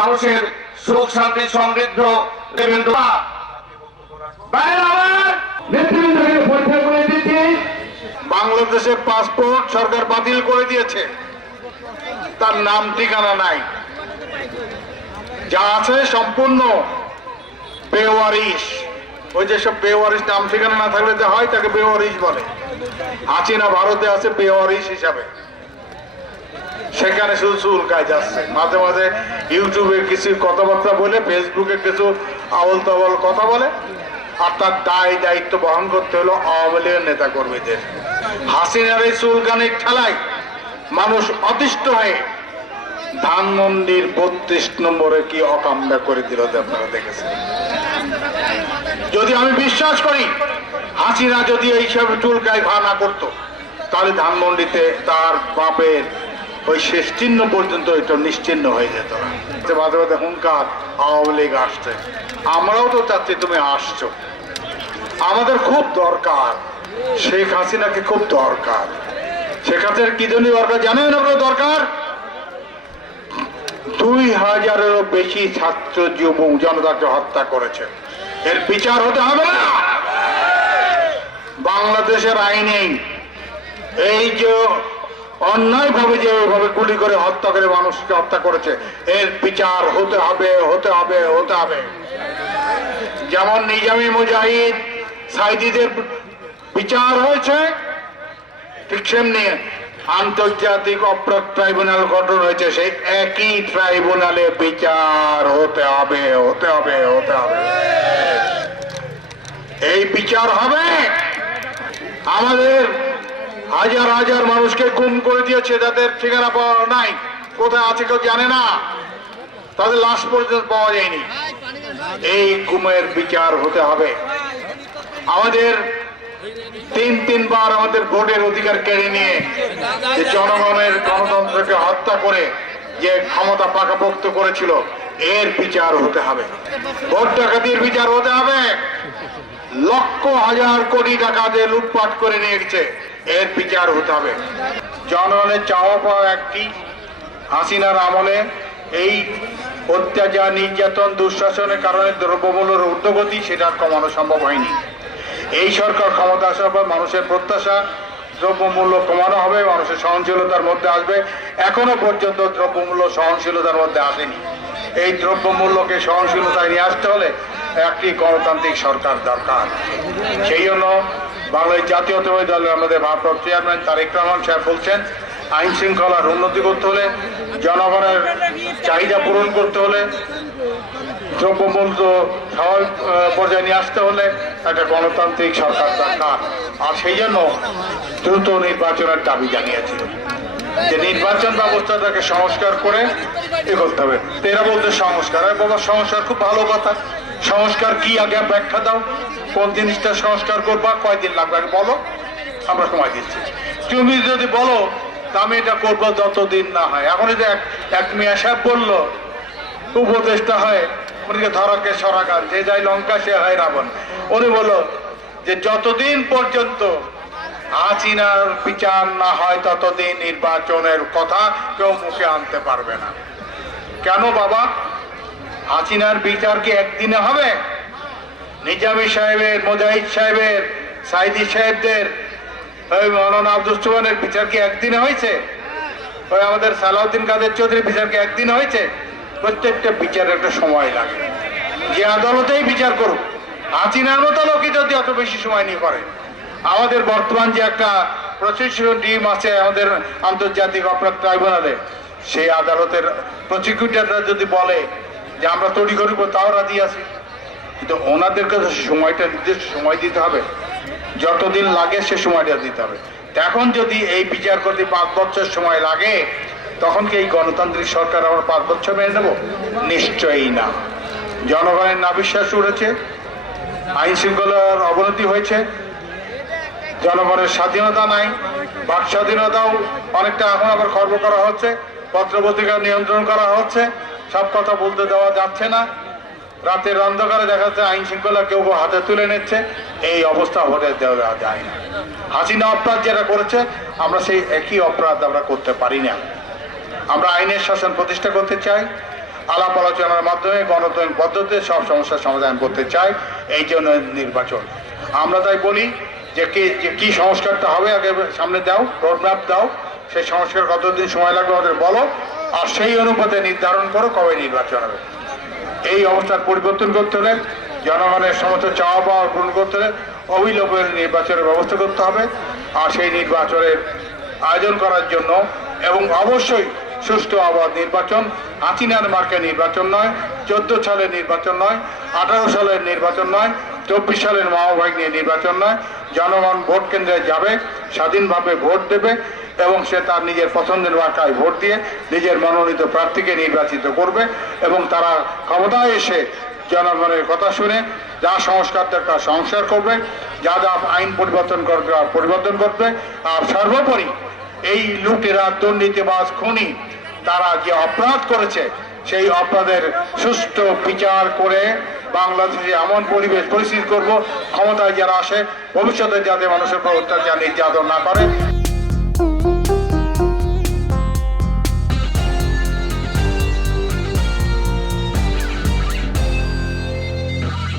মানুষের সুখ শান্তি সমৃদ্ধ বাংলাদেশের পাসপোর্ট সরকার বাতিল করে দিয়েছে, তার নাম ঠিকানা নাই, যা আছে সম্পূর্ণ বেওয়ারিশ। ওই যেসব বেওয়ারিশ নাম ঠিকানা না থাকলে যে হয় তাকে বেওয়ারিশ বলে। হাসিনা ভারতে আছে বেওয়ারিশ হিসাবে, সেখানে শুধু চুলকায় যাচ্ছে। মাঝে মাঝে ইউটিউবে কিছু কথাবার্তা বলে, ফেসবুকে কিছু আবল তাবল কথা বলে, আর তার দায় দায়িত্ব বহন করতে হলো আওয়ামী লীগের নেতা কর্মীদের। হাসিনার এই চুলকানির ঠেলায় মানুষ অতিষ্ঠ হয়ে ধানমন্ডির 32 নম্বরে কি অকামটা করে দিল আপনারা দেখেছেন। যদি আমি বিশ্বাস করি হাসিনা যদি এইসব চুলকায় ঘা না করতো, তাহলে ধানমন্ডিতে তার বাপের ওই শেষ চিহ্ন পর্যন্ত এটা নিশ্চিহ্ন হয়ে যেত না। মাঝে মাঝে হুঙ্কার আওয়ামী লীগ আসছে, আমরাও তো চাচ্ছি তুমি আসছো। আমাদের খুব দরকার, শেখ হাসিনাকে খুব দরকার। শেখ হাসিনার কি জন্য দরকার জানেন আপনার? দরকার 2000-এরও বেশি ছাত্র যুব জনতাকে হত্যা করেছে, এর বিচার হতে হবে না। বাংলাদেশের আইনেই এই যে অন্যায় ভাবে যেভাবে গুলি করে হত্যা করে মানুষকে হত্যা করেছে, এর বিচার হতে হবে, হতে হবে, হতে হবে। যেমন নিজামী মুজাহিদ সাইদিদের বিচার হয়েছে, ঠিক সেমনি আন্তর্জাতিক অপরাধ ট্রাইব্যুনাল গঠন হয়েছে, সেই একই ট্রাইব্যুনালে বিচার হতে হবে, হতে হবে, হতে হবে। এই বিচার হবে। আমাদের হাজার হাজার মানুষকে গুম করে দিয়েছে, যাদের ঠিকানা পাওয়া নাই, কোথায় আছে কেউ জানে না, তাদের লাশ পর্যন্ত পাওয়া যায়নি। এই গুমের বিচার হতে হবে। আমাদের তিনবার আমাদের ভোটের অধিকার কেড়ে নিয়ে যে জনগণের গণতন্ত্রকে হত্যা করে যে ক্ষমতা পাকাপোক্ত করেছিল, এর বিচার হতে হবে। ভোট ডাকাতির বিচার হতে হবে। লক্ষ হাজার কোটি টাকা দিয়ে লুটপাট করে নিয়ে গেছে, এর বিচার হতে হবে। জনগণের চাওয়া পাওয়া একটি, হাসিনার আমলে এই অত্যাচার, নির্যাতন, দুঃশাসনের কারণে দ্রব্যমূল্যের ঊর্ধ্বগতি, সেটা কমানো সম্ভব হয়নি। এই সরকার ক্ষমতা আসার পর মানুষের প্রত্যাশা দ্রব্যমূল্য কমানো হবে, মানুষের সহনশীলতার মধ্যে আসবে। এখনো পর্যন্ত দ্রব্যমূল্য সহনশীলতার মধ্যে আসেনি। এই দ্রব্যমূল্যকে সহনশীলতায় নিয়ে আসতে হলে একটি গণতান্ত্রিক সরকার দরকার। সেই জন্য বাংলাদেশ জাতীয়তাবাদী দলের আমাদের ভারপ্রাপ্ত চেয়ারম্যান তারেক রহমান সাহেব বলছেন, আইন শৃঙ্খলার উন্নতি করতে হলে, জনগণের চাহিদা পূরণ করতে হলে, দ্রব্যমূল্য স্বাভাবিক পর্যায়ে নিয়ে আসতে হলে একটা গণতান্ত্রিক সরকার দরকার। আর সেই জন্য দ্রুত নির্বাচনের দাবি জানিয়েছিল, যে নির্বাচন ব্যবস্থাটাকে সংস্কার করে এ করতে হবে। এরা বলতে সংস্কার, বাবা সংস্কার খুব ভালো কথা, সংস্কার কি আগে ব্যাখ্যা দাও, কোন জিনিসটা সংস্কার করবা, কয়দিন লাগবে আগে বলো, আমরা সময় দিচ্ছি। তুমি যদি বলো তা আমি এটা করবো যতদিন না হয়। এখন এই যে এক মিয়া সাহেব বললো, উপদেষ্টা হয় উনিকে ধরাকে সরাগান, যে যায় লঙ্কা সে হয় রাবণ। উনি বললো যে যতদিন পর্যন্ত হাসিনার বিচার না হয় ততদিন নির্বাচনের কথা কেউ মুখে আনতে পারবে না। কেন বাবা? হাসিনার বিচার কি একদিনে হবে? নিজামী সাহেবের, মুজাহিদ সাহেবের, সাইদি সাহেবদের, ওই মৌলানা আব্দুল সুবহানের বিচার কি একদিনে হয়েছে? ওই আমাদের সালাউদ্দিন কাদের চৌধুরীর বিচার কি একদিনে হয়েছে? প্রত্যেকটা বিচারের একটা সময় লাগে। যে আদালতেই বিচার করুক, হাসিনার মতো লোকই যদি অত বেশি সময় নিয়ে করে। আমাদের বর্তমান যে একটা প্রসিকিউশন টিম আছে আমাদের আন্তর্জাতিক অপরাধ ট্রাইব্যুনালে, সেই আদালতের প্রসিকিউটররা যদি বলে যে আমরা তৈরি করিব, তাও রাজি আছি, কিন্তু ওনাদেরকে সময়টা নির্দিষ্ট সময় দিতে হবে, যতদিন লাগে সে সময়টা দিতে হবে। এখন যদি এই বিচার করতে 5 বছর সময় লাগে, তখন কি এই গণতান্ত্রিক সরকার আমরা 5 বছর মেনে নেব? নিশ্চয়ই না। জনগণের নাবিশ্বাস উঠেছে, আইন শৃঙ্খলার অবনতি হয়েছে, জনগণের স্বাধীনতা নাই, বাক স্বাধীনতাও অনেকটা এখন আবার খর্ব করা হচ্ছে, পত্রপত্রিকা নিয়ন্ত্রণ করা হচ্ছে, সব কথা বলতে দেওয়া যাচ্ছে না। রাতের অন্ধকারে দেখা যাচ্ছে আইন শৃঙ্খলা কেউ হাতে তুলে নিচ্ছে, এই অবস্থা হতে দেওয়া যায় না। হাসিনা অপরাধ যেটা করেছে, আমরা সেই একই অপরাধ আমরা করতে পারি না। আমরা আইনের শাসন প্রতিষ্ঠা করতে চাই, আলাপ আলোচনার মাধ্যমে গণতান্ত্রিক পদ্ধতিতে সব সমস্যার সমাধান করতে চাই। এই জন্য নির্বাচন। আমরা তাই বলি যে কি সংস্কারটা হবে আগে সামনে দাও, রোডম্যাপ দাও, সেই সংস্কার কতদিন সময় লাগবে আমাদের বলো, আর সেই অনুপাতে নির্ধারণ করো কবে নির্বাচন হবে। এই অবস্থার পরিবর্তন করতে হলে জনগণের সমস্ত চাওয়া পাওয়া পূরণ করতে হলে অবিলম্বে নির্বাচনের ব্যবস্থা করতে হবে। আর সেই নির্বাচনের আয়োজন করার জন্য এবং অবশ্যই সুষ্ঠু অবাধ নির্বাচন, হাসিনার মার্কে নির্বাচন নয়, 14 সালের নির্বাচন নয়, 18 সালের নির্বাচন নয়, 24 সালের মাওবাহিক নিয়ে নির্বাচন নয়। জনগণ ভোট কেন্দ্রে যাবে, স্বাধীনভাবে ভোট দেবে এবং সে তার নিজের পছন্দের মার্কায় ভোট দিয়ে নিজের মনোনীত প্রার্থীকে নির্বাচিত করবে এবং তারা ক্ষমতায় এসে জনগণের কথা শুনে যা সংস্কার দরকার সংস্কার করবে, যা যা আইন পরিবর্তন করবে পরিবর্তন করবে। আর সর্বোপরি এই লুটেরা, দুর্নীতিবাজ, খুনি তারা যে অপরাধ করেছে সেই অপরাধের সুষ্ঠু বিচার করে বাংলাদেশে এমন পরিবেশ পরিস্থিতি করব ক্ষমতায় যারা আসে ভবিষ্যতে যাতে মানুষের উপর অত্যাচার নির্যাতন না করে।